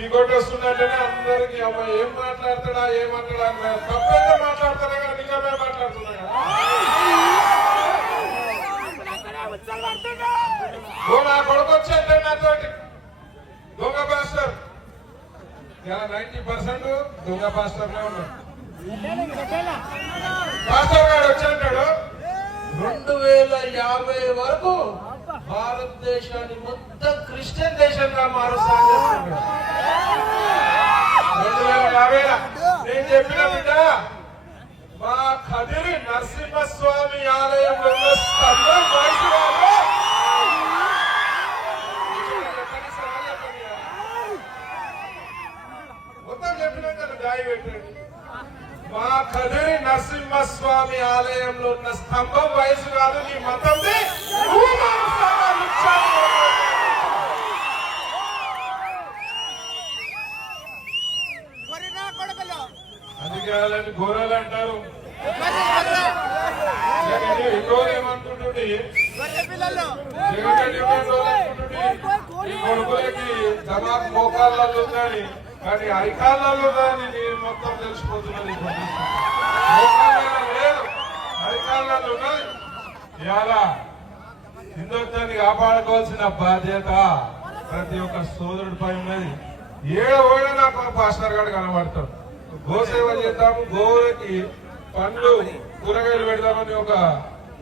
చీకోటి వస్తున్నట్టనే అందరికి అమ్మ ఏం మాట్లాడతాడా ఏమంటాడా తప్పైతే మాట్లాడతారా కదా నిజమే మాట్లాడుతున్నా కదా నా కొడుకు వచ్చేస్తే నాతోటి దొంగ పాస్టర్ 90% దొంగ పాస్టర్లే ఉన్నాడు. పాస్టర్ గారు వచ్చాడు 2050 వరకు భారతదేశాన్ని మొత్తం క్రిస్టియన్ దేశంగా మారుస్తాను. 2050 నేను చెప్పిన బిడ్డ మా కదిరి నరసింహస్వామి ఆలయంలో ఉన్న స్తంభం వయసు మొత్తం చెప్పినాక దాయి పెట్టండి. మా కదిరి నరసింహస్వామి ఆలయంలో ఉన్న స్తంభం వయసు కాదు నీ మతంది. అందుకే వాళ్ళని గోరలు అంటారు. ఇంకోరు ఏమంటుంటే జగన్ ఈ కొడుకులకి దమాక్ మోకాళ్ళలో కానీ కానీ అరికాళ్ళలో కానీ నేను మొత్తం తెలిసిపోతున్నది. లేదు అరికాళ్ళలో ఉన్నది. ఇలా హిందుత్వాన్ని కాపాడుకోవాల్సిన బాధ్యత ప్రతి ఒక్క సోదరుడిపై ఉన్నది. ఏడోడా నాకు పాస్టర్ గారు కనబడతాడు. గోసేవ చేద్దాము, గోవులకి పండ్లు కూరగాయలు పెడదామని ఒక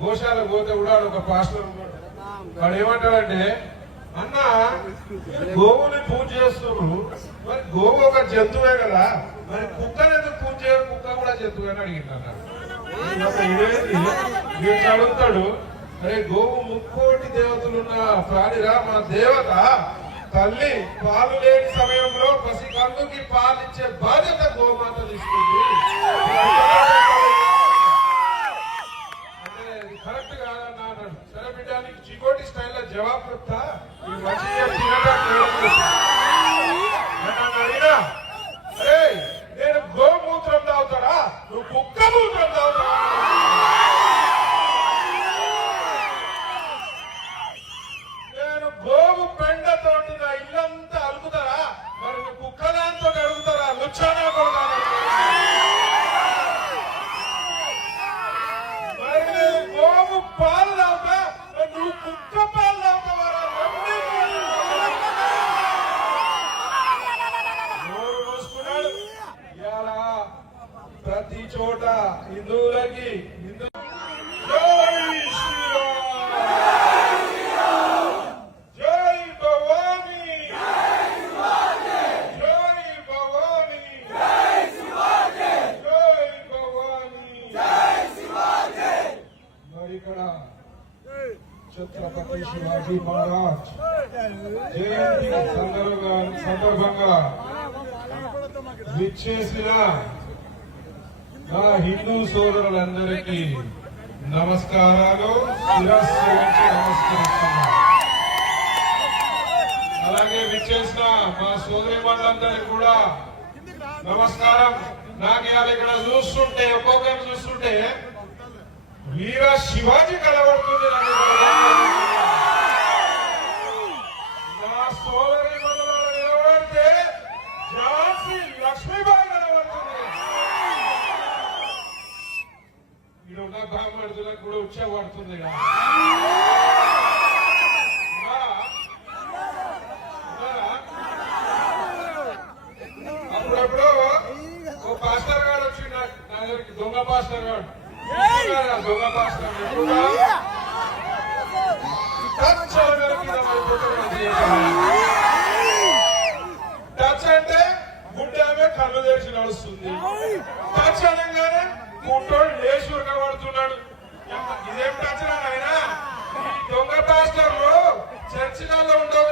గోశాల పోతే కూడా ఒక పాస్టర్ ఉన్నాడు. వాడు ఏమంటాడంటే అన్న గోవుని పూజ చేస్తున్నారు, మరి గోవు ఒక జంతువే కదా, మరి కుక్కని ఎందుకు పూజ చేయరు, కుక్క కూడా జంతువు అని అడిగిందన్నాడు. అడుగుతాడు, అరే గోవు 30 దేవతలున్న ప్రాణిరా, మా దేవత తల్లి పాలు లేని సమయంలో పసి కందుకి పాలిచ్చే బాధ్యత గోమాత తీసుకుంది. కరెక్ట్ కాదన్నా అన్నాడు. సరే బిడ్డ నీకు చికోటి స్టైల్లో జవాబు చెప్తా. అడిగినా అరే నేను గోమూత్రం తాగుతాడా, నువ్వు కుక్క మూత్రం తాగుతాడా? నేను గోవు పెండతోటి నా ఇల్లంతా అలుగుతారా, మరి నువ్వు కుక్క దాంతో అడుగుతారా? లుచ్చానా కొడుతా. మరి నేను గోవు పాలు తాగుతా, నువ్వు కుక్క పాలు తాగుతావా? నోరు మూసుకున్నాడు. ఇలా ప్రతి చోట హిందువులకి ఛత్రపతి శివాజీ మహారాజ్ జయంతి సందర్భంగా విచ్చేసిన నా హిందూ సోదరులందరికీ నమస్కారాలు, శిరస్సు వంచి నమస్కరిస్తున్నాను. అలాగే విచ్చేసిన మా సోదరి వాళ్ళందరికీ కూడా నమస్కారం. నాకు ఇవాళ ఇక్కడ చూస్తుంటే ఒక్కొక్కరు చూస్తుంటే వీర శివాజీ కనబడుతుంది. నా సోదరి మండలాలు నిలబడితే ఝాన్సీ లక్ష్మీబాయి కనబడుతుంది. ఇక్కడ ఉన్న బ్రాహ్మణులకు కూడా ఉచ్చబడుతుంది. అప్పుడప్పుడు ఓ పాస్టర్ గారు వచ్చి నా దగ్గరికి, దొంగ పాస్టర్ గారు, దొంగ పాస్టర్ టచ్ అంటే గుడ్డ ఆమె కళ్ళు తెరిచి నడుస్తుంది. టచ్ అనగానే గుడ్డోడు లేచి ఉరకబడుతున్నాడు. ఇదేం టచ్ నాయనా? ఈ దొంగ పాస్టర్లు చర్చిలలో ఉండవు